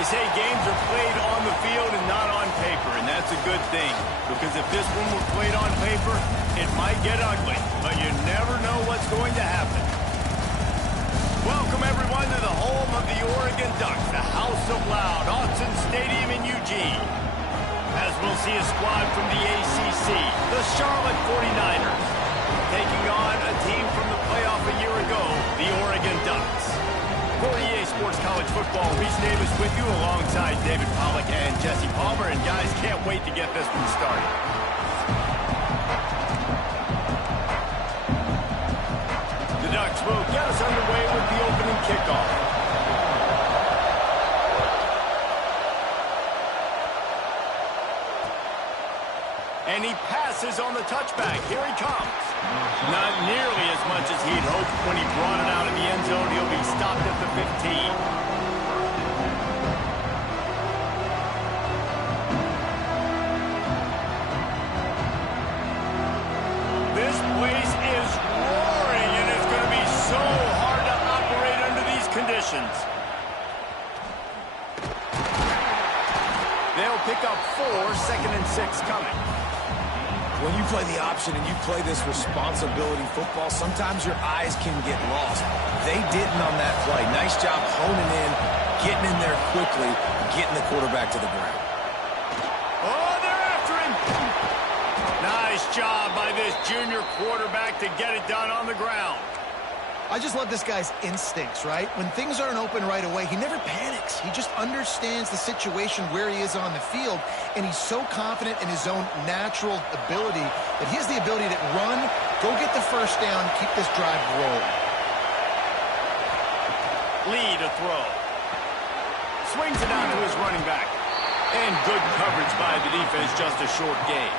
They say games are played on the field and not on paper, and that's a good thing. Because if this one were played on paper, it might get ugly. But you never know what's going to happen. Welcome, everyone, to the home of the Oregon Ducks, the House of Loud, Autzen Stadium in Eugene. As we'll see a squad from the ACC, the Charlotte 49ers, taking on a team from the playoff a year ago, the Oregon Ducks. For EA Sports College Football, Reese Davis with you alongside David Pollack and Jesse Palmer. And guys, can't wait to get this one started. The Ducks will get us underway with the opening kickoff. And he passes on the touchback. Here he comes. Not nearly as much as he'd hoped when he brought it out of the end zone. He'll be stopped at the 15. This place is roaring, and it's going to be so hard to operate under these conditions. They'll pick up 4, 2nd and 6 coming. When you play the option and you play this responsibility football, sometimes your eyes can get lost. They didn't on that play. Nice job honing in, getting in there quickly, getting the quarterback to the ground. Oh, they're after him. Nice job by this junior quarterback to get it done on the ground. I just love this guy's instincts, right? When things aren't open right away, he never panics. He just understands the situation where he is on the field, and he's so confident in his own natural ability that he has the ability to run, go get the first down, keep this drive rolling. Lee to throw. Swings it out to his running back. And good coverage by the defense, just a short gain.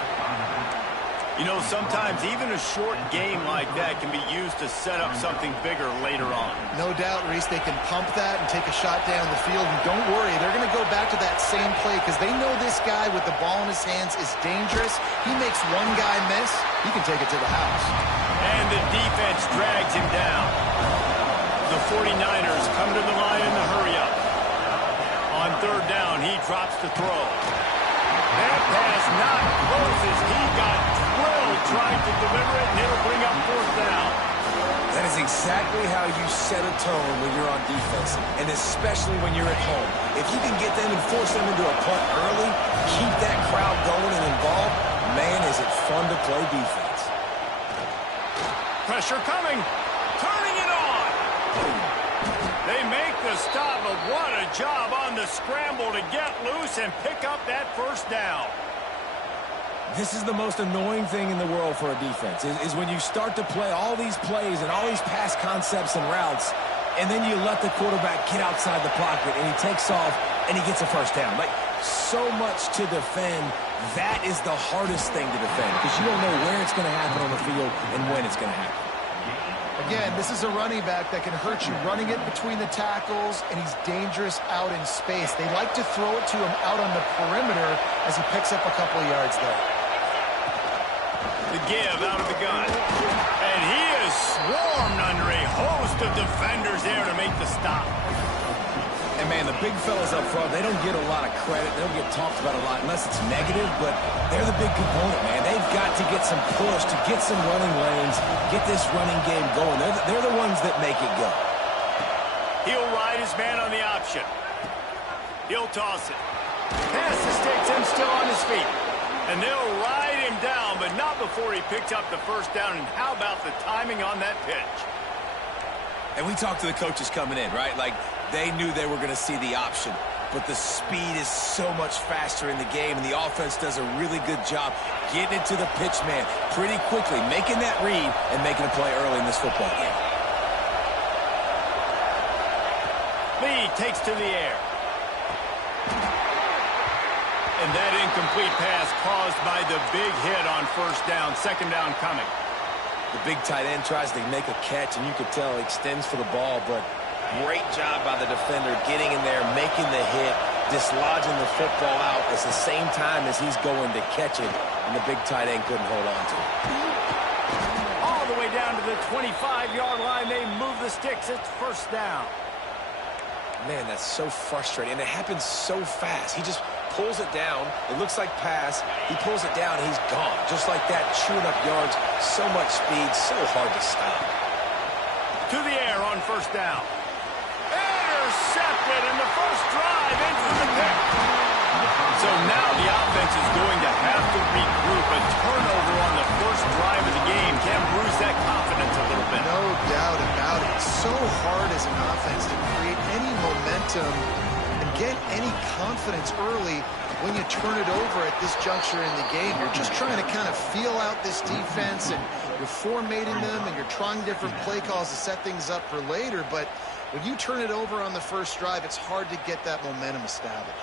You know, sometimes even a short game like that can be used to set up something bigger later on. No doubt, Reese, they can pump that and take a shot down the field. And don't worry, they're going to go back to that same play because they know this guy with the ball in his hands is dangerous. He makes one guy miss, he can take it to the house. And the defense drags him down. The 49ers come to the line in the hurry-up. On third down. He drops the throw. That pass not close as he got drilled trying to deliver it, and it'll bring up fourth down. That is exactly how you set a tone when you're on defense, and especially when you're at home. If you can get them and force them into a punt early, keep that crowd going and involved, man, is it fun to play defense. Pressure coming. Turning it on. They make the stop, but what a job on the scramble to get loose and pick up that first down. This is the most annoying thing in the world for a defense, is when you start to play all these plays and all these pass concepts and routes, and then you let the quarterback get outside the pocket, and he takes off, and he gets a first down. Like, so much to defend. That is the hardest thing to defend, because you don't know where it's going to happen on the field and when it's going to happen. Again, this is a running back that can hurt you running it between the tackles, and he's dangerous out in space. They like to throw it to him out on the perimeter as he picks up a couple of yards there. The give out of the gun. And he is swarmed under a host of defenders there to make the stop. And, man, the big fellas up front, they don't get a lot of credit. They don't get talked about a lot unless it's negative, but they're the big component, man. They've got to get some push, to get some running lanes, get this running game going. They're the ones that make it go. He'll ride his man on the option. He'll toss it. Pass the sticks, him still on his feet. And they'll ride him down, but not before he picked up the first down. And how about the timing on that pitch? And we talked to the coaches coming in, right? Like, they knew they were going to see the option. But the speed is so much faster in the game, and the offense does a really good job getting it to the pitch man pretty quickly, making that read and making a play early in this football game. Lee takes to the air. And that incomplete pass caused by the big hit on first down. Second down coming. The big tight end tries to make a catch, and you could tell he extends for the ball, but great job by the defender getting in there, making the hit, dislodging the football out at the same time as he's going to catch it, and the big tight end couldn't hold on to it. All the way down to the 25-yard line. They move the sticks. It's first down. Man, that's so frustrating, and it happens so fast. He just pulls it down. It looks like pass. He pulls it down, and he's gone. Just like that, chewing up yards. So much speed, so hard to stop. To the air on first down. Intercepted, and the first drive into the pick. So now the offense is going to have to regroup. A turnover on the first drive of the game can bruise that confidence a little bit. No doubt about it. It's so hard as an offense to create any momentum and get any confidence early when you turn it over at this juncture in the game. You're just trying to kind of feel out this defense, and you're formatting them, and you're trying different play calls to set things up for later. But when you turn it over on the first drive, it's hard to get that momentum established.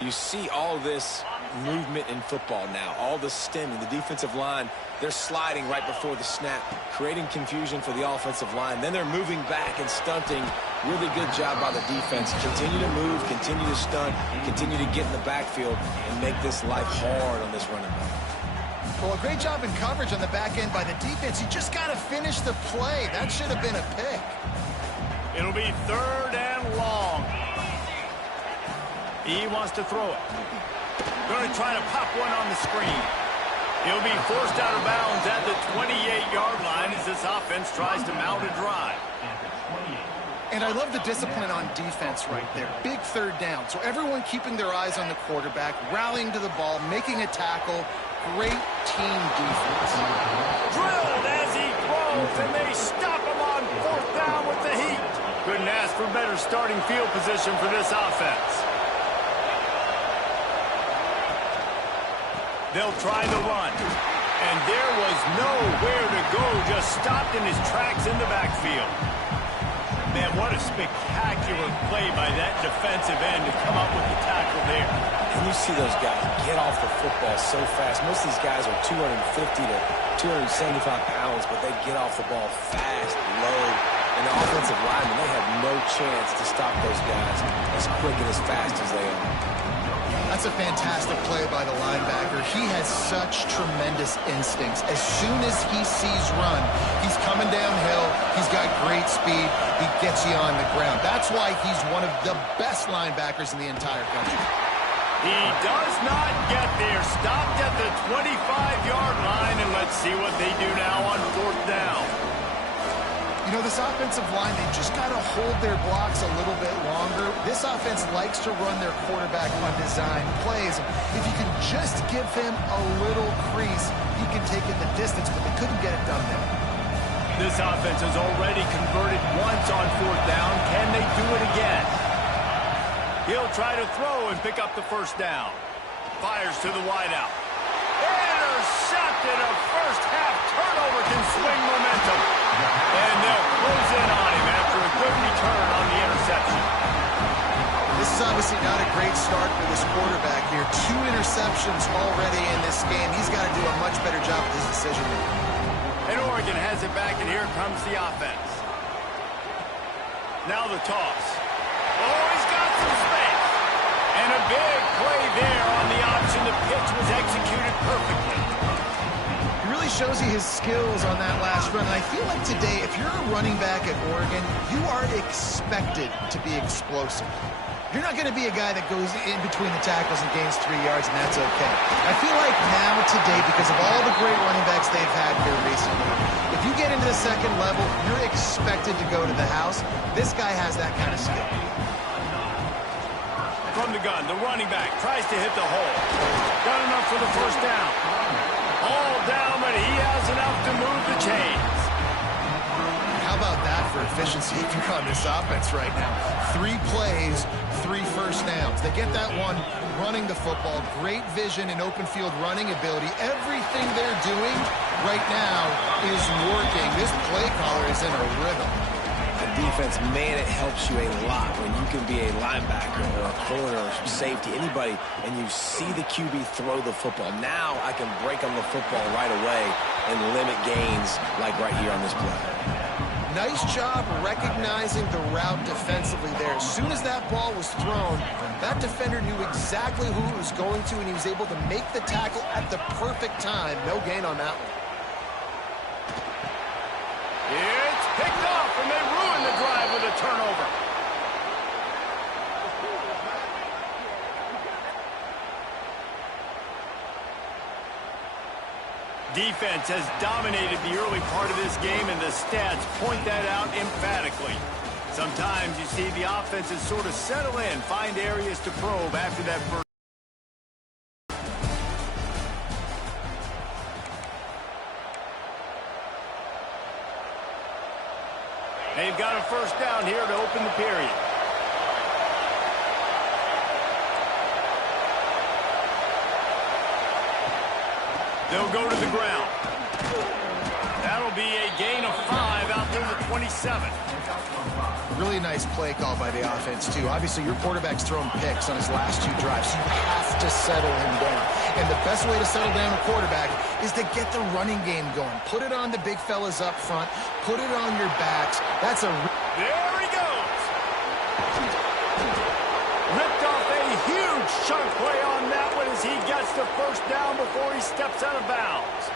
You see all this movement in football now, all the stemming, the defensive line, they're sliding right before the snap, creating confusion for the offensive line. Then they're moving back and stunting. Really good job by the defense. Continue to move, continue to stunt, continue to get in the backfield and make this life hard on this running back. Well, a great job in coverage on the back end by the defense. You just got to finish the play. That should have been a pick. It'll be third and long. He wants to throw it. Going to try to pop one on the screen. He'll be forced out of bounds at the 28-yard line as this offense tries to mount a drive. And I love the discipline on defense right there. Big third down. So everyone keeping their eyes on the quarterback, rallying to the ball, making a tackle. Great team defense. Drilled as he throws, and they stop him on fourth down with the heat. Couldn't ask for better starting field position for this offense. They'll try the run. And there was nowhere to go, just stopped in his tracks in the backfield. Man, what a spectacular play by that defensive end to come up with the tackle there. And you see those guys get off the football so fast. Most of these guys are 250 to 275 pounds, but they get off the ball fast, low. And the offensive linemen, they have no chance to stop those guys as quick and as fast as they are. That's That's a fantastic play by the linebacker. He has such tremendous instincts. As soon as he sees run, he's coming downhill. He's got great speed. He gets you on the ground. That's why he's one of the best linebackers in the entire country. He does not get there. Stopped at the 25-yard line, and let's see what they do now on 4th down. You know, this offensive line, they just got to hold their blocks a little bit longer. This offense likes to run their quarterback on design plays. If you can just give him a little crease, he can take it the distance, but they couldn't get it done there. This offense has already converted once on 4th down. Can they do it again? He'll try to throw and pick up the 1st down. Fires to the wideout. Intercepted. A first-half turnover can swing momentum. And they'll close in on him after a good return on the interception. This is obviously not a great start for this quarterback here. 2 interceptions already in this game. He's got to do a much better job with his decision-making. And Oregon has it back, and here comes the offense. Now the toss. Oh, he's got some space. And a big play there on the option. The pitch was executed perfectly. Shows you his skills on that last run. And I feel like today, if you're a running back at Oregon, you are expected to be explosive. You're not going to be a guy that goes in between the tackles and gains 3 yards, and that's okay. I feel like now today, because of all the great running backs they've had here recently, if you get into the second level, you're expected to go to the house. This guy has that kind of skill. From the gun, the running back tries to hit the hole. Got enough for the 1st down. All down, but he has enough to move the chains. How about that for efficiency if you're on this offense right now? 3 plays, 3 first downs. They get that one running the football. Great vision and open field running ability. Everything they're doing right now is working. This play caller is in a rhythm. Defense, man, it helps you a lot when you can be a linebacker or a corner or safety, anybody, and you see the QB throw the football. Now I can break on the football right away and limit gains like right here on this play. Nice job recognizing the route defensively there. As soon as that ball was thrown, that defender knew exactly who it was going to, and he was able to make the tackle at the perfect time. No gain on that one. It's picked off, and they ruin the drive with a turnover. Defense has dominated the early part of this game, and the stats point that out emphatically. Sometimes you see the offenses sort of settle in, find areas to probe after that first. They've got a 1st down here to open the period. They'll go to the ground. That'll be a gain of 5 out there to the 27. Really nice play call by the offense, too. Obviously, your quarterback's thrown picks on his last 2 drives. You have to settle him down. And the best way to settle down a quarterback is to get the running game going. Put it on the big fellas up front. Put it on your backs. That's a... There he goes. Ripped off a huge chunk play on that one as he gets the 1st down before he steps out of bounds.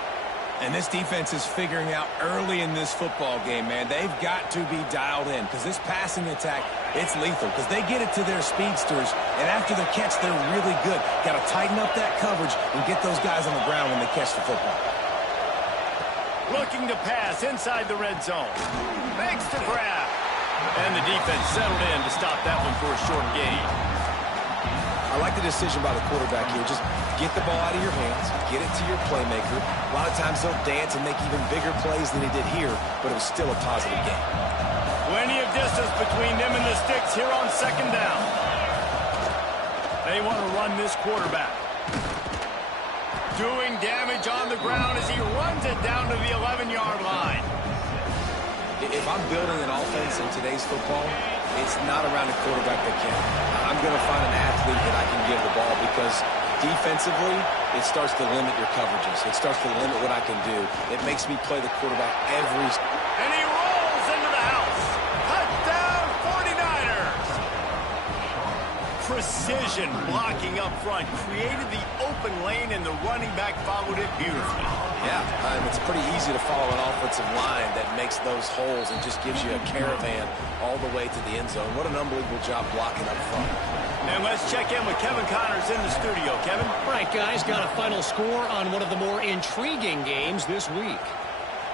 And this defense is figuring out early in this football game, man. They've got to be dialed in because this passing attack, it's lethal because they get it to their speedsters, and after the catch, they're really good. Got to tighten up that coverage and get those guys on the ground when they catch the football. Looking to pass inside the red zone. Makes the grab. And the defense settled in to stop that one for a short gain. I like the decision by the quarterback here. Just get the ball out of your hands, get it to your playmaker. A lot of times they'll dance and make even bigger plays than he did here, but it was still a positive game. Plenty of distance between them and the sticks here on 2nd down. They want to run this quarterback. Doing damage on the ground as he runs it down to the 11-yard line. If I'm building an offense in today's football, it's not around a quarterback that can. I'm going to find an athlete that I can give the ball because defensively, it starts to limit your coverages. It starts to limit what I can do. It makes me play the quarterback every... And he rolls into the house. Touchdown, 49ers. precision blocking up front, created the open lane, and the running back followed it beautifully. Yeah, it's pretty easy to follow an offensive line that makes those holes and just gives you a caravan all the way to the end zone. What an unbelievable job blocking up front. And let's check in with Kevin Connors in the studio. Kevin? All right, guys, got a final score on one of the more intriguing games this week.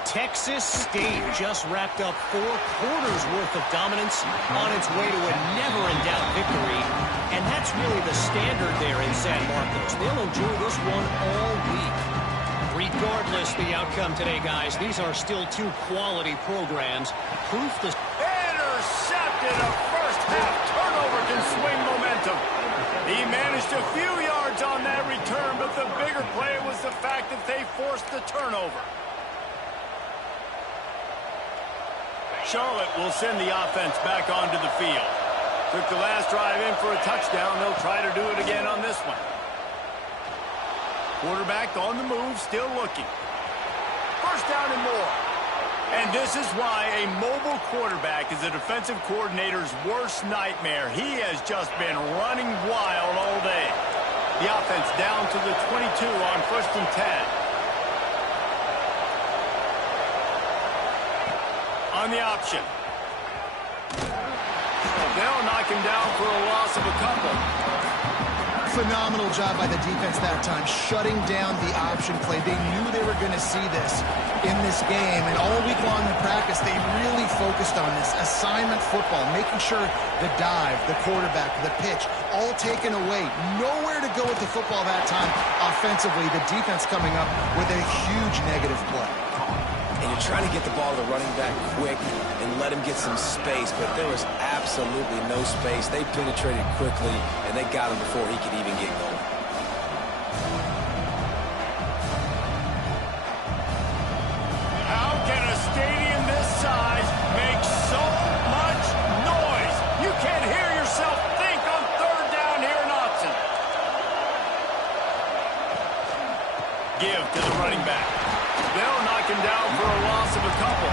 Texas State just wrapped up 4 quarters worth of dominance on its way to a never-in-doubt victory. And that's really the standard there in San Marcos. They'll enjoy this one all week. Regardless the outcome today, guys, these are still 2 quality programs. Proof the... Intercepted. A first-half turnover can swing momentum. He managed a few yards on that return, but the bigger play was the fact that they forced the turnover. Charlotte will send the offense back onto the field. Took the last drive in for a touchdown. They'll try to do it again on this one. Quarterback on the move, still looking. First down and more. And this is why a mobile quarterback is a defensive coordinator's worst nightmare. He has just been running wild all day. The offense down to the 22 on 1st and 10. On the option. They'll knock him down for a loss of a couple. Phenomenal job by the defense that time, shutting down the option play. They knew they were going to see this in this game, and all week long in practice, they really focused on this assignment football, making sure the dive, the quarterback, the pitch, all taken away. Nowhere to go with the football that time offensively. The defense coming up with a huge negative play. And you're trying to get the ball to the running back quick and let him get some space, but there was absolutely no space. They penetrated quickly, and they got him before he could even get going. How can a stadium this size make so much noise? You can't hear yourself think on 3rd down here in Austin. Give to the running back. They'll knock him down for a loss of a couple.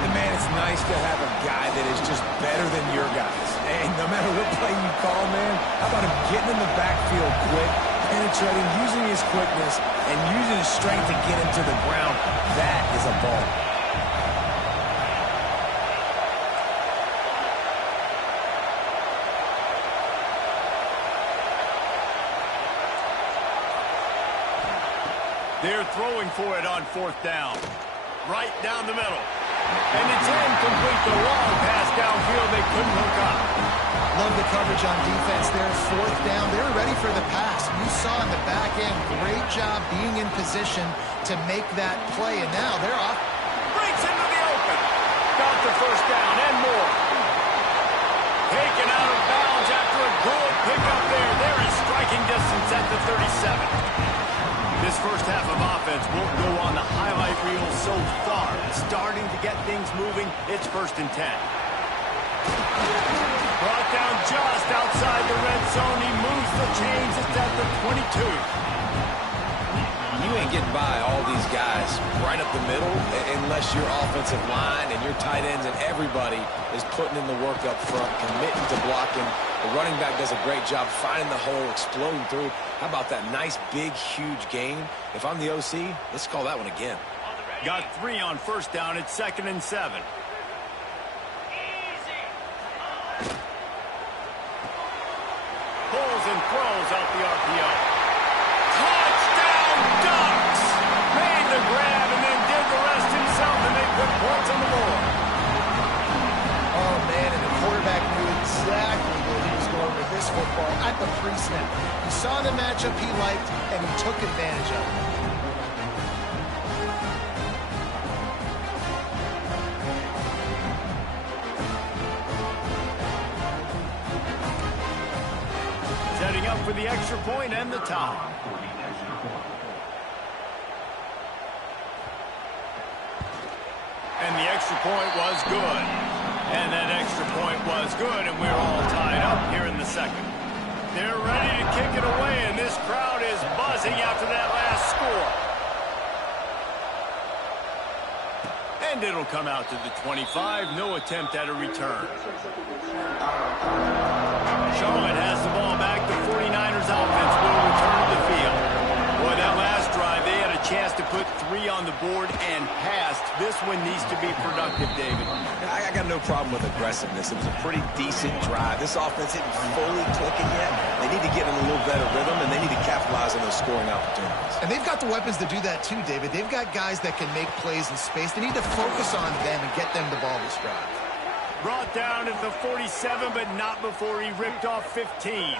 And, man, it's nice to have a guy that is just better than your guys. And no matter what play you call, man, how about him getting in the backfield quick, penetrating, using his quickness, and using his strength to get him to the ground. That is a ball. They're throwing for it on 4th down. Right down the middle. And it's incomplete. The long pass downfield. They couldn't hook up. Love the coverage on defense there. 4th down. They were ready for the pass. You saw in the back end, great job being in position to make that play. And now they're off. Breaks into the open. Got the first down and more. Taken out of bounds after a good pickup there. They're in striking distance at the 37. This first half of offense won't go on the highlight reel so far. Starting to get things moving. It's 1st and 10. Brought down just outside the red zone. He moves the chains. It's at the 22. You ain't getting by all these guys right up the middle unless your offensive line and your tight ends and everybody is putting in the work up front, committing to blocking. The running back does a great job finding the hole, exploding through. How about that nice, big, huge gain? If I'm the OC, let's call that one again. Got 3 on 1st down. It's 2nd and 7. Pulls and throws out the RPO. Touchdown Ducks! Made the grab and then did the rest himself, and they put points on the board. Oh, man, and the quarterback knew exactly where he was going with this football at the pre-snap. He saw the matchup he liked, and he took advantage of it. Setting up for the extra point and the tie. And the extra point was good. And that extra point was good, and we're all tied up here in the second. They're ready to kick it away, and this crowd is buzzing after that last score. And it'll come out to the 25. No attempt at a return. Charlotte has the ball back. The 49ers offense will return to the field. Boy, that last drive, they had a chance to put 3 on the board and passed. This one needs to be productive, David. I got no problem with aggressiveness. It was a pretty decent drive. This offense isn't fully clicking yet. They need to get in a little better rhythm, and they need to capitalize on those scoring opportunities. And they've got the weapons to do that too, David. They've got guys that can make plays in space. They need to focus on them and get them the ball this drive. Brought down at the 47, but not before he ripped off 15.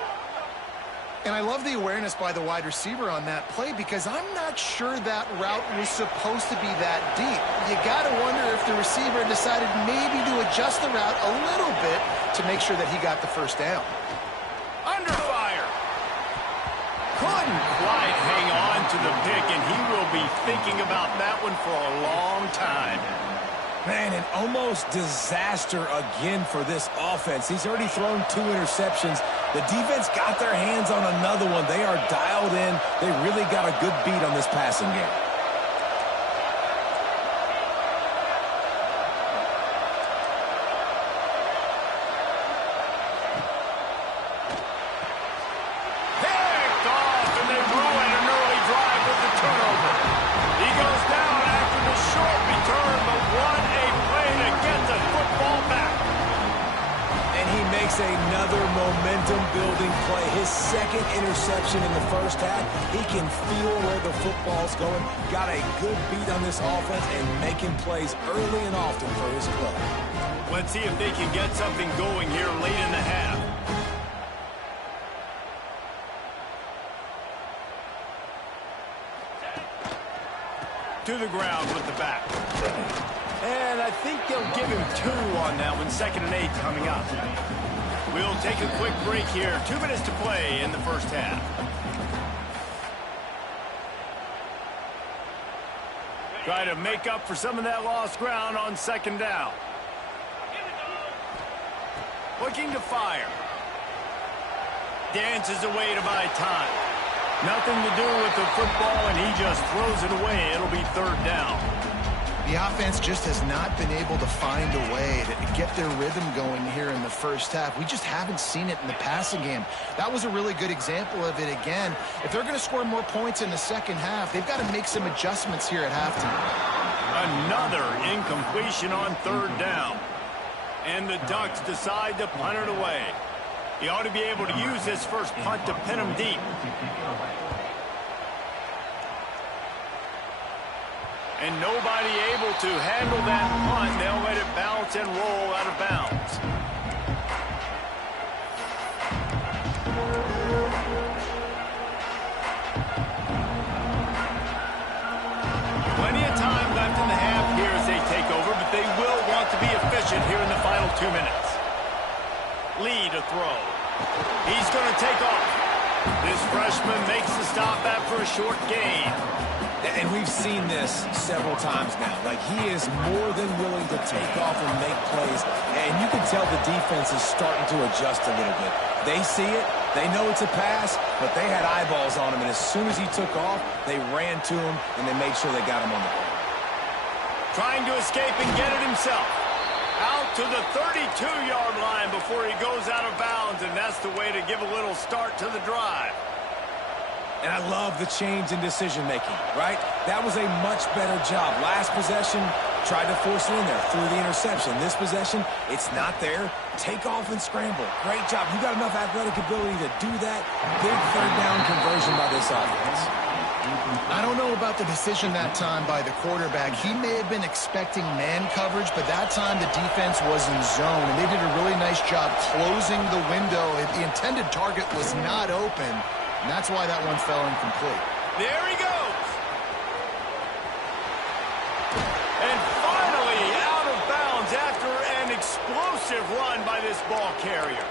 And I love the awareness by the wide receiver on that play because I'm not sure that route was supposed to be that deep. You got to wonder if the receiver decided maybe to adjust the route a little bit to make sure that he got the first down. Under fire. Couldn't quite hang on to the pick, and he will be thinking about that one for a long time. Man, an almost disaster again for this offense. He's already thrown 2 interceptions. The defense got their hands on another one. They are dialed in. They really got a good beat on this passing game. Picked off, and they ruin an early drive with the turnover. He goes down after the short return, but what a play to get the football back. And he makes another momentum-building play. His second interception in the first half. He can feel where the football's going. Got a good beat on this offense and making plays early and often for his club. Let's see if they can get something going here late in the half. To the ground with the back. And I think they'll give him 2 on that one. 2nd and 8 coming up. We'll take a quick break here. 2 minutes to play in the first half. Try to make up for some of that lost ground on 2nd down. Looking to fire. Dances away to buy time. Nothing to do with the football, and he just throws it away. It'll be 3rd down. The offense just has not been able to find a way to get their rhythm going here in the first half. We just haven't seen it in the passing game. That was a really good example of it again. If they're going to score more points in the second half, they've got to make some adjustments here at halftime. Another incompletion on 3rd down. And the Ducks decide to punt it away. He ought to be able to use this first punt to pin him deep. And nobody able to handle that punt. They'll let it bounce and roll out of bounds. Plenty of time left in the half here as they take over, but they will want to be efficient here in the final 2 minutes. Lee to throw. He's going to take off. This freshman makes the stop after a short gain. And we've seen this several times now. Like, he is more than willing to take off and make plays. And you can tell the defense is starting to adjust a little bit. They see it. They know it's a pass, but they had eyeballs on him. And as soon as he took off, they ran to him, and they made sure they got him on the ball. Trying to escape and get it himself. Out to the 32-yard line before he goes out of bounds, and that's the way to give a little start to the drive. And I love the change in decision-making, right? That was a much better job. Last possession, tried to force it in there, threw the interception. This possession, it's not there. Take off and scramble. Great job. You got enough athletic ability to do that. Big 3rd down conversion by this offense. I don't know about the decision that time by the quarterback. He may have been expecting man coverage, but that time the defense was in zone, and they did a really nice job closing the window. The intended target was not open. And that's why that one fell incomplete. There he goes. And finally out of bounds after an explosive run by this ball carrier.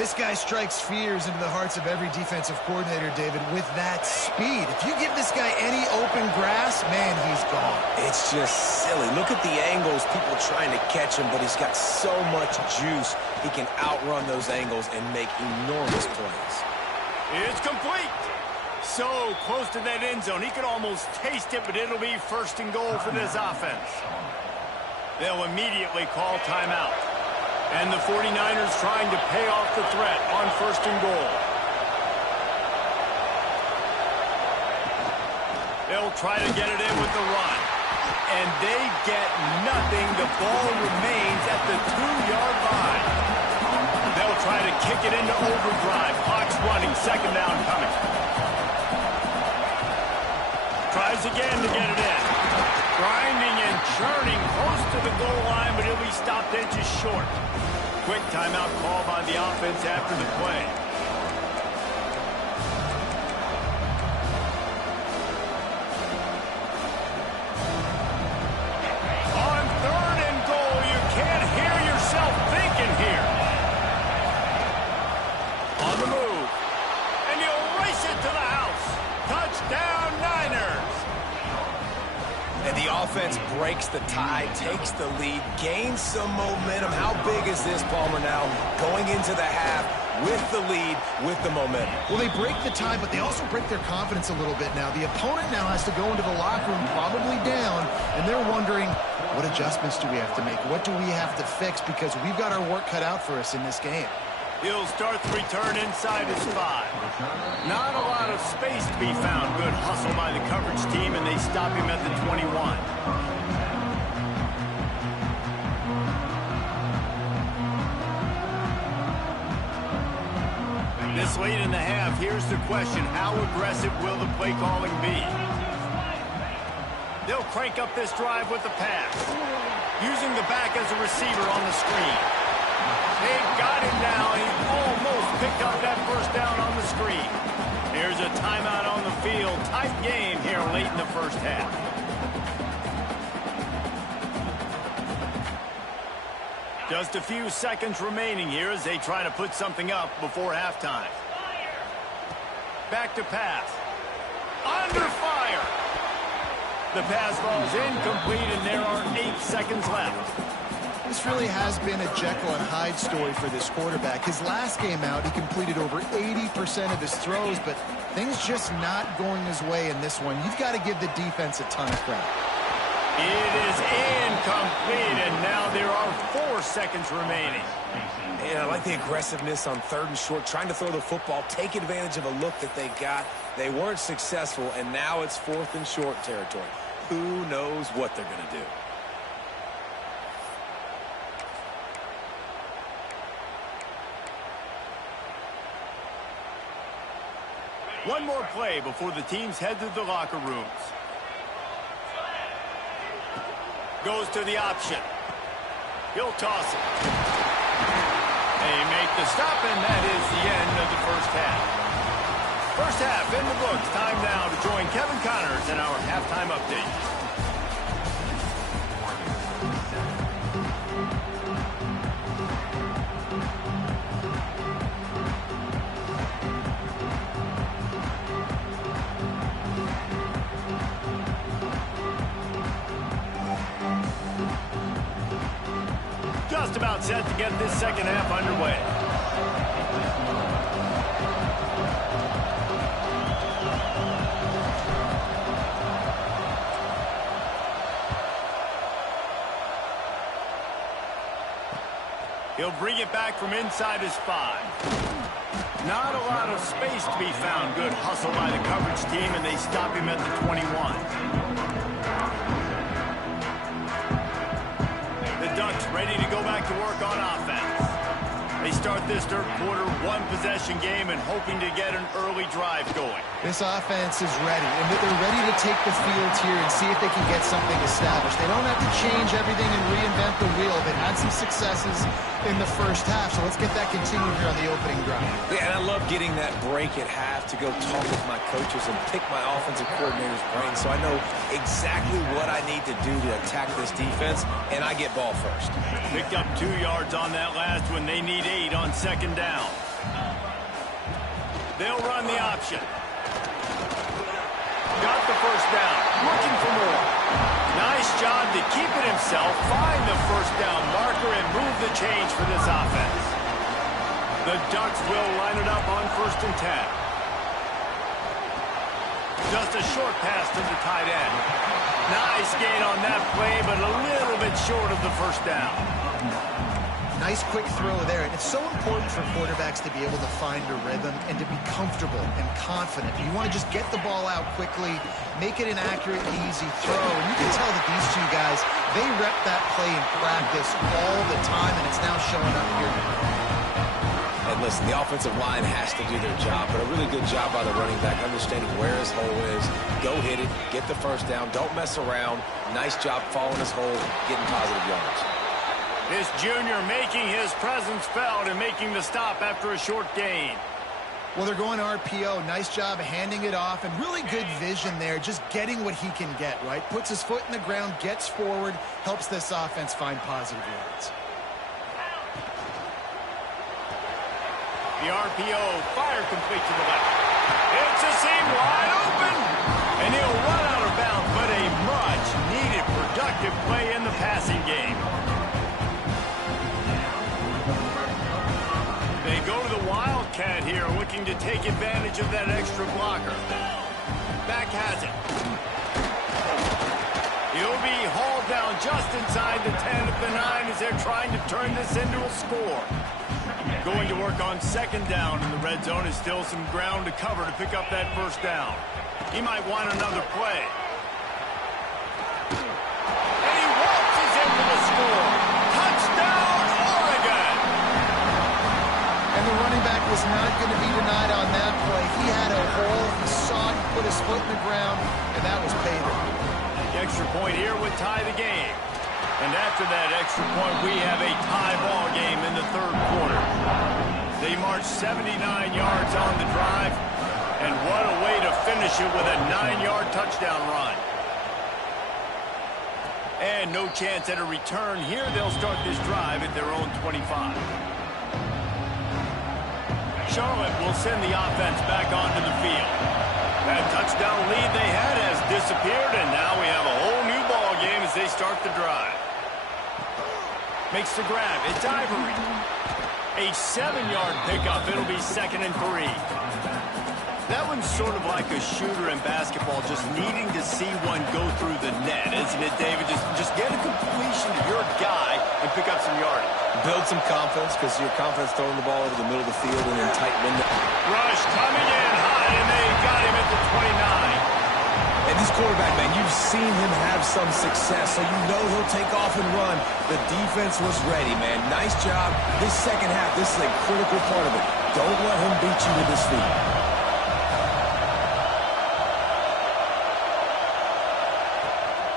This guy strikes fears into the hearts of every defensive coordinator, David, with that speed. If you give this guy any open grass, man, he's gone. It's just silly. Look at the angles, people trying to catch him, but he's got so much juice. He can outrun those angles and make enormous plays. It's complete. So close to that end zone. He could almost taste it, but it'll be 1st and goal for this offense. They'll immediately call timeout. And the 49ers trying to pay off the threat on 1st and goal. They'll try to get it in with the run. And they get nothing. The ball remains at the 2-yard line. They'll try to kick it into overdrive. Clock's running. 2nd down coming. Tries again to get it in. Grinding and churning close to the goal line, but he'll be stopped inches short. Quick timeout call by the offense after the play. On 3rd and goal, you can't hear yourself thinking here. On the move. And you'll race it to the house. Touchdown, Niners. And the offense breaks the tie, takes the lead, gains some momentum. How big is this, Palmer, now going into the half with the lead, with the momentum? Well, they break the tie, but they also break their confidence a little bit now. The opponent now has to go into the locker room probably down, and they're wondering, what adjustments do we have to make? What do we have to fix? Because we've got our work cut out for us in this game. He'll start the return inside his 5. Not a lot of space to be found. Good hustle by the coverage team, and they stop him at the 21. This late in the half, here's the question. How aggressive will the play calling be? They'll crank up this drive with the pass. Using the back as a receiver on the screen. They got him now. He almost picked up that 1st down on the screen. Here's a timeout on the field. Tight game here late in the 1st half. Just a few seconds remaining here as they try to put something up before halftime. Back to pass. Under fire. The pass falls incomplete, and there are 8 seconds left. This really has been a Jekyll and Hyde story for this quarterback. His last game out, he completed over 80% of his throws, but things just not going his way in this one. You've got to give the defense a ton of credit. It is incomplete, and now there are 4 seconds remaining. And I like the aggressiveness on 3rd and short, trying to throw the football, take advantage of a look that they got. They weren't successful, and now it's 4th and short territory. Who knows what they're going to do? One more play before the teams head to the locker rooms. Goes to the option. He'll toss it. They make the stop, and that is the end of the 1st half. 1st half in the books. Time now to join Kevin Connors in our halftime update. Just about set to get this 2nd half underway. He'll bring it back from inside his 5. Not a lot of space to be found. Good hustle by the coverage team, and they stop him at the 21. Ducks ready to go back to work on offense. They start this 3rd quarter 1-possession game and hoping to get an early drive going. This offense is ready, and they're ready to take the field here and see if they can get something established. They don't have to change everything and reinvent the wheel. They've had some successes in the 1st half, so let's get that continued here on the opening drive. Yeah, and I love getting that break at half to go talk with my coaches and pick my offensive coordinator's brain so I know exactly what I need to do to attack this defense, and I get ball first. Picked up 2 yards on that last one. They need 8 on 2nd down. They'll run the option. Got the 1st down. Looking for more. Nice job to keep it himself, find the 1st down marker, and move the change for this offense. The Ducks will line it up on 1st and 10. Just a short pass to the tight end. Nice gain on that play, but a little bit short of the first down. Nice quick throw there. And it's so important for quarterbacks to be able to find a rhythm and to be comfortable and confident. You want to just get the ball out quickly, make it an accurate, easy throw. And you can tell that these two guys, they rep that play in practice all the time, and it's now showing up here. And listen, the offensive line has to do their job, but a really good job by the running back, understanding where his hole is. Go hit it, get the first down, don't mess around. Nice job following his hole, getting positive yards. This junior making his presence felt and making the stop after a short gain. Well, they're going RPO. Nice job handing it off, and really good vision there, just getting what he can get, right? Puts his foot in the ground, gets forward, helps this offense find positive yards. The RPO fire complete to the left. It's a seam wide open, and he'll run out of bounds, but a much-needed productive play in the passing game. They go to the Wildcat here, looking to take advantage of that extra blocker. Back has it. He'll be hauled down just inside the 10 of the 9 as they're trying to turn this into a score. Going to work on second down in the red zone. Is still some ground to cover to pick up that first down. He might want another play. And he waltzes in for the score. Touchdown, Oregon! And the running back was not going to be denied on that play. He had a hole, he saw it, put his foot in the ground, and that was paid. The extra point here would tie the game. And after that extra point, we have a tie ball game in the third quarter. They march 79 yards on the drive, and what a way to finish it with a 9-yard touchdown run. And no chance at a return here. They'll start this drive at their own 25. Charlotte will send the offense back onto the field. That touchdown lead they had has disappeared, and now we have a whole new ball game as they start the drive. Makes the grab. It's Ivory. A 7-yard pickup. It'll be 2nd and 3. That one's sort of like a shooter in basketball, just needing to see one go through the net, isn't it, David? Just get a completion to your guy and pick up some yardage. Build some confidence, because your confidence throwing the ball over the middle of the field and in tight window. Rush coming in high, and they got him at the 29. And this quarterback, man, you've seen him have some success, so you know he'll take off and run. The defense was ready, man. Nice job. This second half, this is a critical part of it. Don't let him beat you with his feet.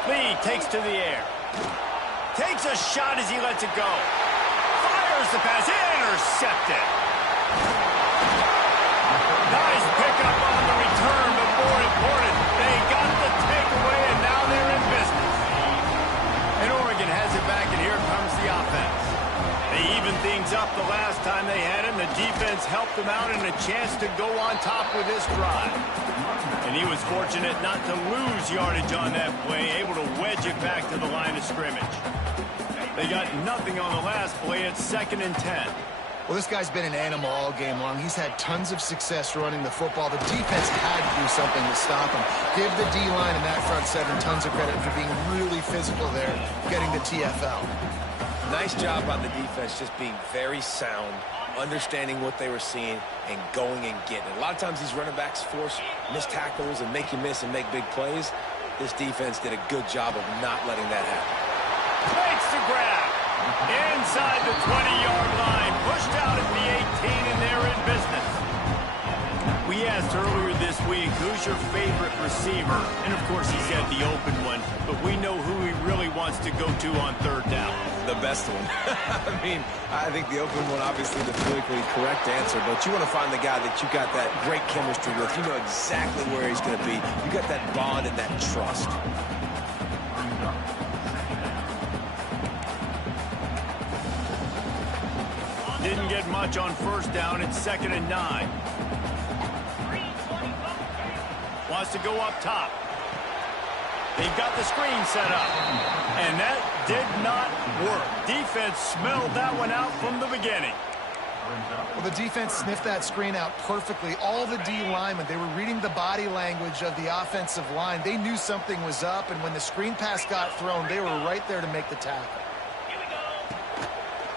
Lee takes to the air. Takes a shot as he lets it go. Fires the pass. Intercepted. Nice pickup on the return, but more important, they got the takeaway, and now they're in business. And Oregon has it back, and here comes the offense. They evened things up the last time they had him. The defense helped them out, and a chance to go on top with this drive. And he was fortunate not to lose yardage on that play, able to wedge it back to the line of scrimmage. They got nothing on the last play. It's 2nd and 10. Well, this guy's been an animal all game long. He's had tons of success running the football. The defense had to do something to stop him. Give the D-line and that front seven tons of credit for being really physical there, getting the TFL. Nice job on the defense, just being very sound, understanding what they were seeing, and going and getting it. A lot of times these running backs force missed tackles and make you miss and make big plays. This defense did a good job of not letting that happen. Makes the grab. Inside the 20-yard line. Pushed out at the 18, and they're in business. We asked earlier this week, who's your favorite receiver? And, of course, he said the open one. But we know who he really wants to go to on third down. The best one. I mean, I think the open one, obviously the politically correct answer, but you want to find the guy that you got that great chemistry with. You know exactly where he's going to be. You got that bond and that trust. Didn't get much on first down. It's 2nd and 9. Wants to go up top. They've got the screen set up. And that did not work. Defense smelled that one out from the beginning. Well, the defense sniffed that screen out perfectly. All the D linemen, they were reading the body language of the offensive line. They knew something was up, and when the screen pass got thrown, they were right there to make the tackle.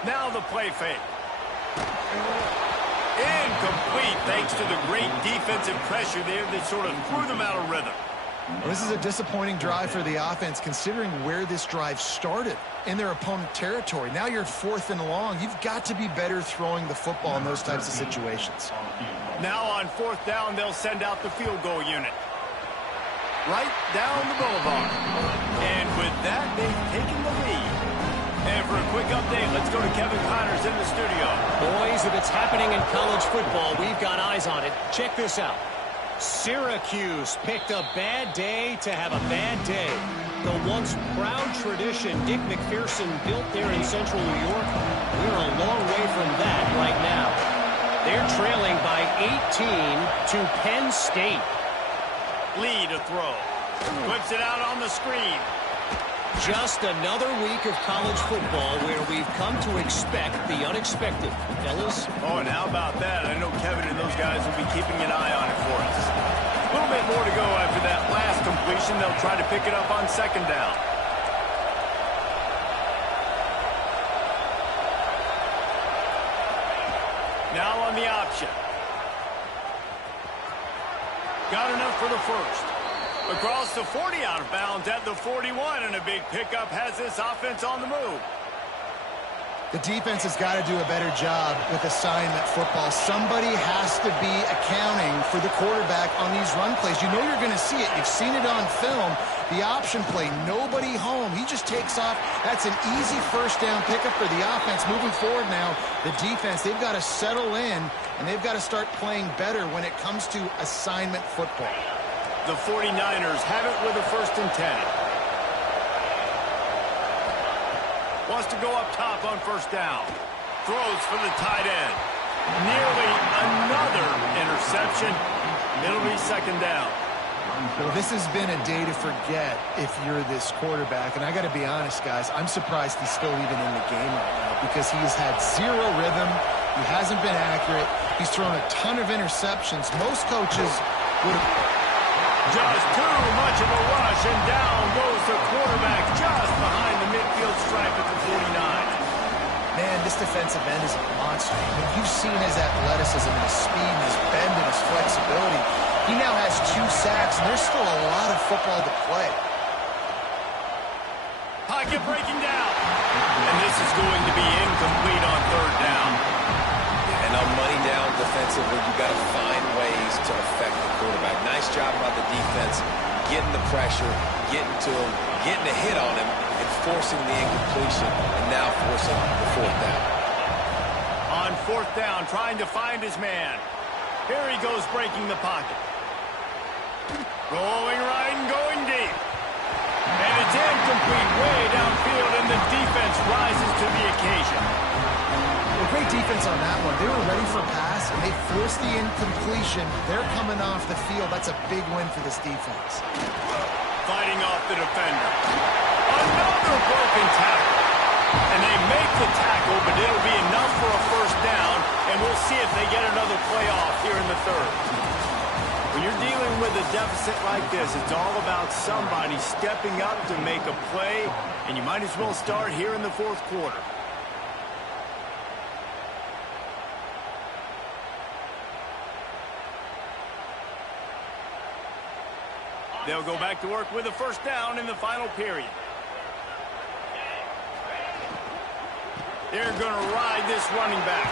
Now the play fake. Incomplete thanks to the great defensive pressure there that sort of threw them out of rhythm. Well, this is a disappointing drive for the offense considering where this drive started in their opponent territory. Now you're 4th and long. You've got to be better throwing the football in those types of situations. Now on 4th down, they'll send out the field goal unit. Right down the boulevard. And with that, they've taken the lead. And for a quick update, let's go to Kevin Connors in the studio. Boys, if it's happening in college football, we've got eyes on it. Check this out. Syracuse picked a bad day to have a bad day. The once proud tradition Dick McPherson built there in central New York, we're a long way from that right now. They're trailing by 18 to Penn State. Lee to throw. Whips it out on the screen. Just another week of college football where we've come to expect the unexpected. Fellas? Oh, and how about that? I know Kevin and those guys will be keeping an eye on it for us. A little bit more to go after that last completion. They'll try to pick it up on 2nd down. Now on the option. Got enough for the first. Across the 40, out of bounds at the 41, and a big pickup has this offense on the move. The defense has got to do a better job with assignment football. Somebody has to be accounting for the quarterback on these run plays. You know you're going to see it. You've seen it on film. The option play, nobody home. He just takes off. That's an easy 1st down pickup for the offense. Moving forward now, the defense, they've got to settle in, and they've got to start playing better when it comes to assignment football. The 49ers have it with a 1st and 10. Wants to go up top on 1st down. Throws for the tight end. Nearly another interception. It'll be 2nd down. Well, this has been a day to forget if you're this quarterback. And I got to be honest, guys, I'm surprised he's still even in the game right now because he has had zero rhythm. He hasn't been accurate. He's thrown a ton of interceptions. Most coaches would have... Just too much of a rush, and down goes the quarterback just behind the midfield stripe at the 49. Man, this defensive end is a monster. I mean, you've seen his athleticism, his speed, and his bend, and his flexibility. He now has 2 sacks, and there's still a lot of football to play. Pocket breaking down. And this is going to be incomplete on 3rd down. And on money down defensively, you got to find ways to affect the quarterback. Nice job by the defense, getting the pressure, getting to him, getting a hit on him, and forcing the incompletion, and now forcing the 4th down. On 4th down, trying to find his man. Here he goes breaking the pocket. Rolling right and going deep. And it's incomplete way downfield, and the defense rises to the occasion. Well, great defense on that one. They were ready for a pass, and they forced the incompletion. They're coming off the field. That's a big win for this defense. Fighting off the defender. Another broken tackle. And they make the tackle, but it'll be enough for a 1st down, and we'll see if they get another playoff here in the 3rd. When you're dealing with a deficit like this, it's all about somebody stepping up to make a play, and you might as well start here in the 4th quarter. They'll go back to work with a 1st down in the final period. They're going to ride this running back.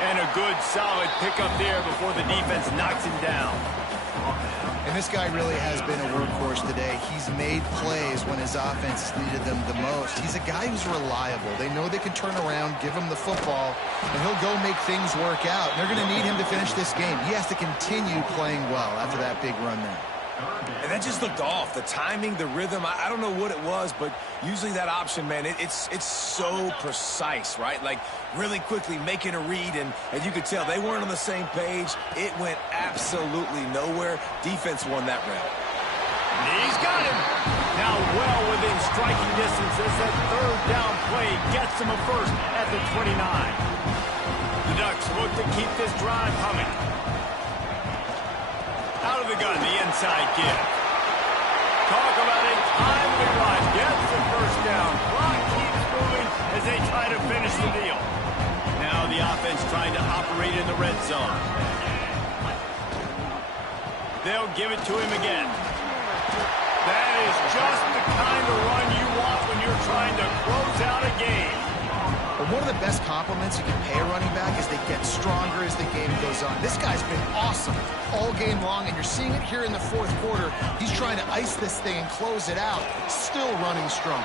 And a good, solid pickup there before the defense knocks him down. And this guy really has been a workhorse today. He's made plays when his offense has needed them the most. He's a guy who's reliable. They know they can turn around, give him the football, and he'll go make things work out. And they're going to need him to finish this game. He has to continue playing well after that big run there. And that just looked off. The timing, the rhythm, I don't know what it was, but usually that option, man, it's so precise, right? Like really quickly making a read, and you could tell they weren't on the same page. It went absolutely nowhere. Defense won that round. He's got him. Now well within striking distance as that 3rd down play gets him a 1st at the 29. The Ducks look to keep this drive humming. Out of the gun, the inside give. Talk about a timely run. Gets the first down. Clock keeps moving as they try to finish the deal. Now the offense trying to operate in the red zone. They'll give it to him again. That is just the kind of run you want when you're trying to close out a game. But one of the best compliments you can pay a running back is they get stronger as the game goes on. This guy's been awesome all game long, and you're seeing it here in the fourth quarter. He's trying to ice this thing and close it out, still running strong.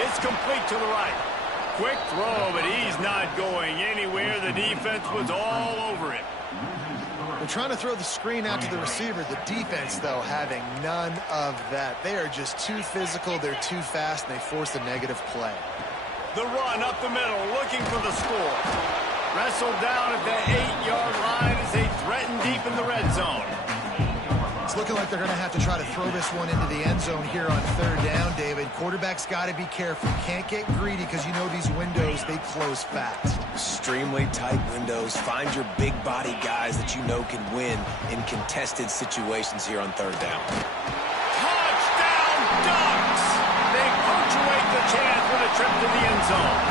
It's complete to the right. Quick throw, but he's not going anywhere. The defense was all over him. They're trying to throw the screen out to the receiver. The defense, though, having none of that. They are just too physical, they're too fast, and they force a negative play. The run up the middle, looking for the score. Wrestled down at the 8-yard line as they threaten deep in the red zone. It's looking like they're going to have to try to throw this one into the end zone here on third down, David. Quarterback's got to be careful. Can't get greedy because you know these windows, they close fast. Extremely tight windows. Find your big body guys that you know can win in contested situations here on third down. Touchdown, Ducks! They punctuate the chance with a trip to the end zone.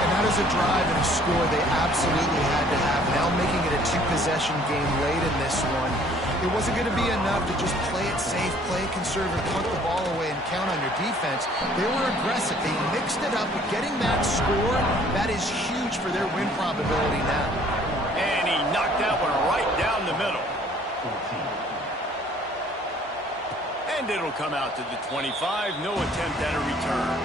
And that is a drive and a score they absolutely had to have. Now making it a two-possession game late in this one. It wasn't going to be enough to just play it safe, play it conservative, punt the ball away, and count on your defense. They were aggressive. They mixed it up with getting that score. That is huge for their win probability now. And he knocked that one right down the middle. And it'll come out to the 25. No attempt at a return.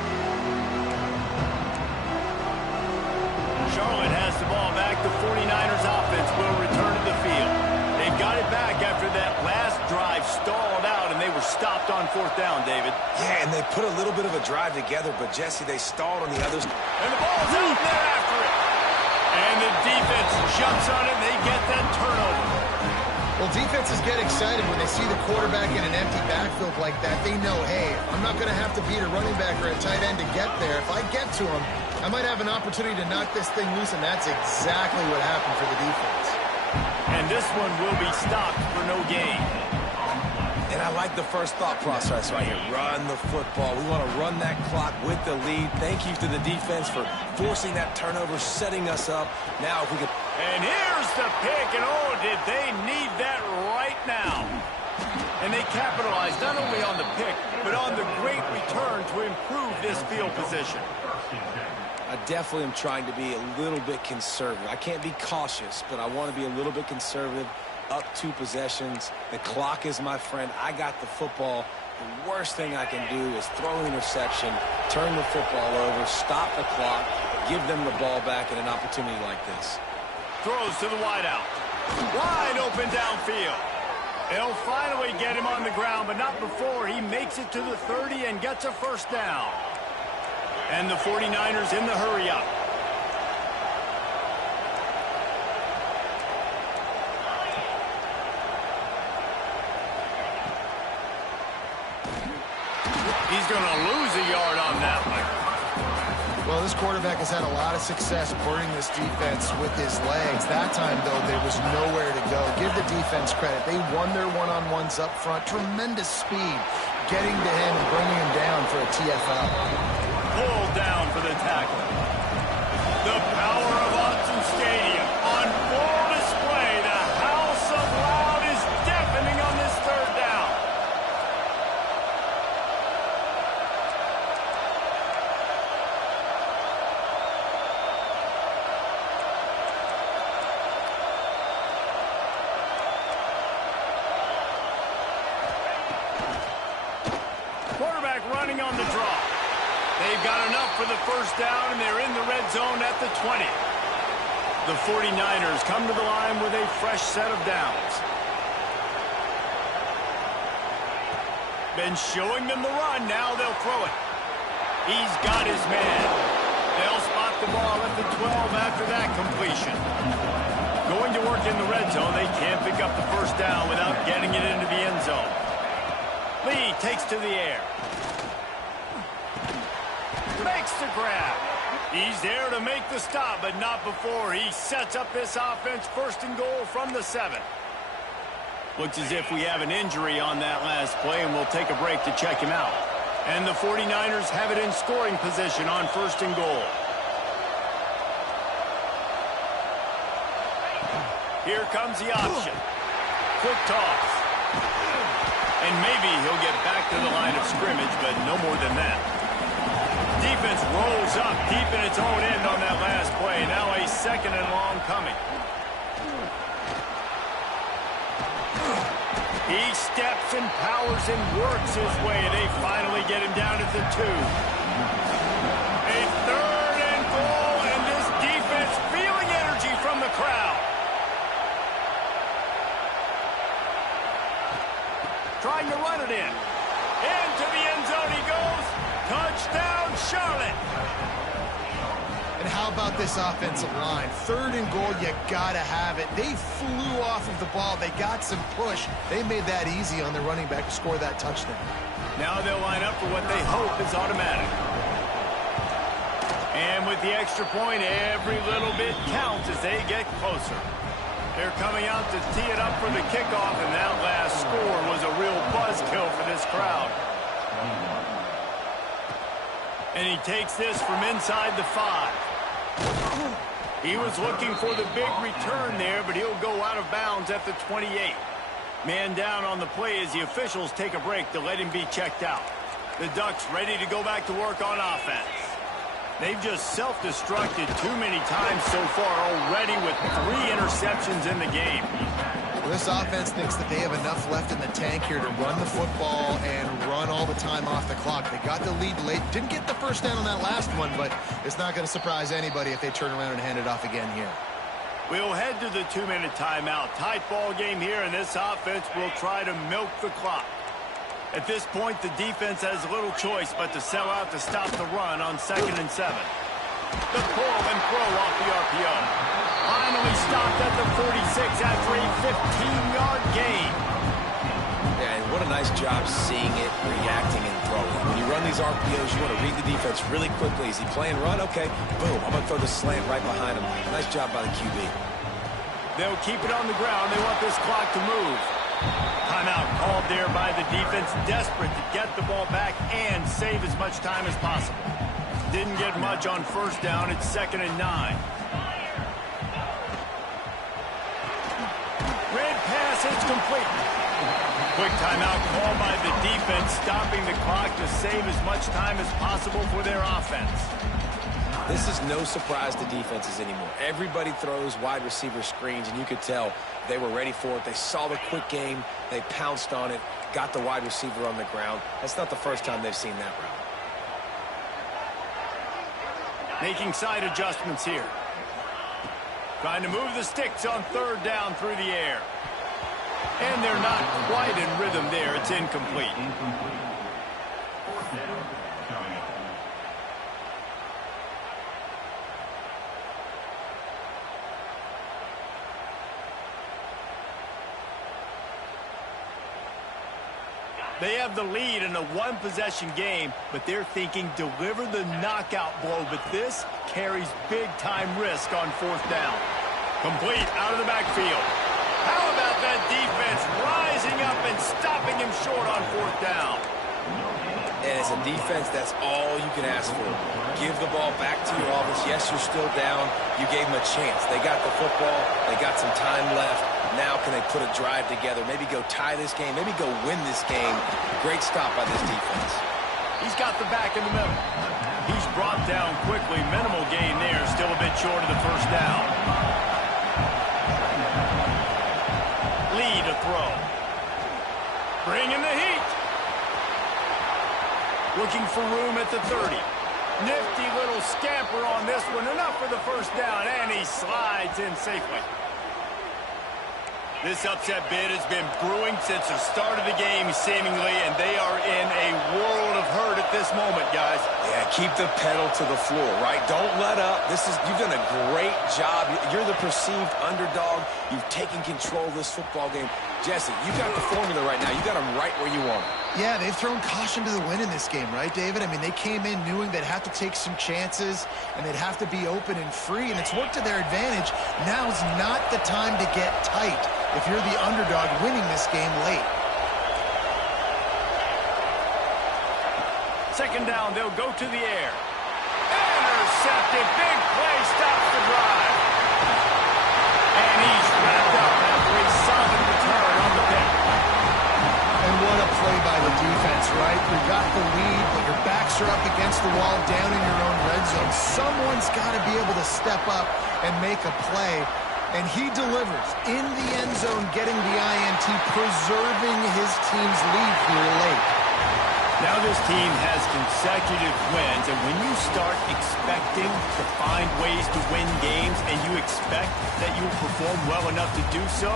Charlotte has the ball back. The 49ers offense will return to the field. They've got it back after that last drive stalled out, and they were stopped on fourth down, David. Yeah, and they put a little bit of a drive together, but, Jesse, they stalled on the others. And the ball's out there after it. And the defense jumps on it, and they get that turnover. Well, defenses get excited when they see the quarterback in an empty backfield like that. They know, hey, I'm not going to have to beat a running back or a tight end to get there. If I get to him, I might have an opportunity to knock this thing loose, and that's exactly what happened for the defense. And this one will be stopped for no gain. And I like the first thought process right here. Run the football. We want to run that clock with the lead. Thank you to the defense for forcing that turnover, setting us up. Now if we could... And here's the pick, and oh, did they need that right now. And they capitalized not only on the pick, but on the great return to improve this field position. I definitely am trying to be a little bit conservative. I can't be cautious, but I want to be a little bit conservative. Up 2 possessions. The clock is my friend. I got the football. The worst thing I can do is throw an interception, turn the football over, stop the clock, give them the ball back in an opportunity like this. Throws to the wideout. Wide open downfield. They'll finally get him on the ground, but not before he makes it to the 30 and gets a first down. And the 49ers in the hurry-up. He's going to lose a yard on that one. Well, this quarterback has had a lot of success burning this defense with his legs. That time, though, there was nowhere to go. Give the defense credit. They won their one-on-ones up front. Tremendous speed getting to him and bringing him down for a TFL. Pulled down for the tackle. The power of Autzen Stadium on full display. The house of loud is deafening on this third down. Quarterback running on the draw. They've got enough for the first down, and they're in the red zone at the 20. The 49ers come to the line with a fresh set of downs. Been showing them the run. Now they'll throw it. He's got his man. They'll spot the ball at the 12 after that completion. Going to work in the red zone. They can't pick up the first down without getting it into the end zone. Lee takes to the air. Makes the grab. He's there to make the stop, but not before. He sets up this offense first and goal from the 7. Looks as if we have an injury on that last play, and we'll take a break to check him out. And the 49ers have it in scoring position on first and goal. Here comes the option. Quick toss. And maybe he'll get back to the line of scrimmage, but no more than that. Defense rolls up deep in its own end on that last play. Now a second and long coming. He steps and powers and works his way. They finally get him down at the 2. A third and goal, and this defense feeling energy from the crowd. Trying to run it in. Into the end zone he goes. Touchdown, Charlotte. And how about this offensive line? Third and goal, you gotta have it. They flew off of the ball. They got some push. They made that easy on their running back to score that touchdown. Now they'll line up for what they hope is automatic. And with the extra point, every little bit counts as they get closer. They're coming out to tee it up for the kickoff, and that last score was a real buzzkill for this crowd. And he takes this from inside the 5. He was looking for the big return there, but he'll go out of bounds at the 28. Man down on the play as the officials take a break to let him be checked out. The Ducks ready to go back to work on offense. They've just self-destructed too many times so far already with 3 interceptions in the game. Well, this offense thinks that they have enough left in the tank here to run the football and run all the time off the clock. They got the lead late. Didn't get the first down on that last one, but it's not going to surprise anybody if they turn around and hand it off again here. We'll head to the 2-minute timeout. Tight ball game here, and this offense will try to milk the clock. At this point, the defense has little choice but to sell out to stop the run on 2nd and 7. The pull and throw off the RPO. Finally stopped at the 46 after a 15-yard gain. Yeah, and what a nice job seeing it, reacting, and throwing. When you run these RPOs, you want to read the defense really quickly. Is he playing run? Okay, boom. I'm going to throw the slant right behind him. Nice job by the QB. They'll keep it on the ground. They want this clock to move. Timeout called there by the defense, desperate to get the ball back and save as much time as possible. Didn't get much on first down. It's 2nd and 9. Red pass, it's complete. Quick timeout called by the defense, stopping the clock to save as much time as possible for their offense. This is no surprise to defenses anymore. Everybody throws wide receiver screens, and you could tell they were ready for it. They saw the quick game. They pounced on it, got the wide receiver on the ground. That's not the first time they've seen that route. Making side adjustments here. Trying to move the sticks on 3rd down through the air. And they're not quite in rhythm there. It's incomplete. They have the lead in a 1-possession game, but they're thinking deliver the knockout blow. But this carries big-time risk on 4th down. Complete out of the backfield. How about that defense rising up and stopping him short on 4th down? And as a defense, that's all you can ask for. Give the ball back to your offense. Yes, you're still down. You gave them a chance. They got the football. They got some time left. Now can they put a drive together? Maybe go tie this game. Maybe go win this game. Great stop by this defense. He's got the back in the middle. He's brought down quickly. Minimal gain there. Still a bit short of the first down. Lead a throw. Bringing the heat. Looking for room at the 30. Nifty little scamper on this one. Enough for the first down, and he slides in safely. This upset bid has been brewing since the start of the game, seemingly, and they are in a world of hurt at this moment, guys. Yeah, keep the pedal to the floor, right? Don't let up. You've done a great job. You're the perceived underdog. You've taken control of this football game. Jesse, you got the formula right now. You got them right where you want them. Yeah, they've thrown caution to the wind in this game, right, David? I mean, they came in knowing they'd have to take some chances and they'd have to be open and free, and it's worked to their advantage. Now's not the time to get tight if you're the underdog winning this game late. Second down, they'll go to the air. Intercepted. Big play stops the drive. And he's wrapped up after a solid return on the pick. And what a play by the defense, right? You got the lead, but your backs are up against the wall down in your own red zone. Someone's got to be able to step up and make a play. And he delivers in the end zone, getting the INT, preserving his team's lead here late. Now this team has consecutive wins, and when you start expecting to find ways to win games and you expect that you will perform well enough to do so,